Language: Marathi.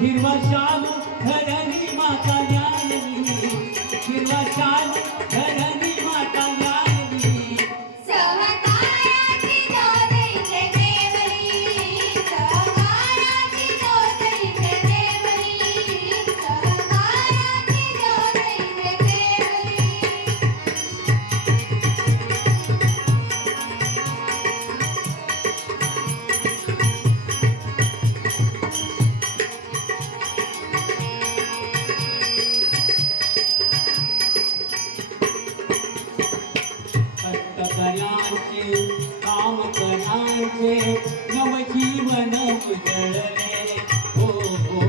हिरवा श्याम खरणी माता ज्ञाननी हिरवा श्याम शेतकऱ्यांचे काम करांचे नवजीवन उजळले हो हो.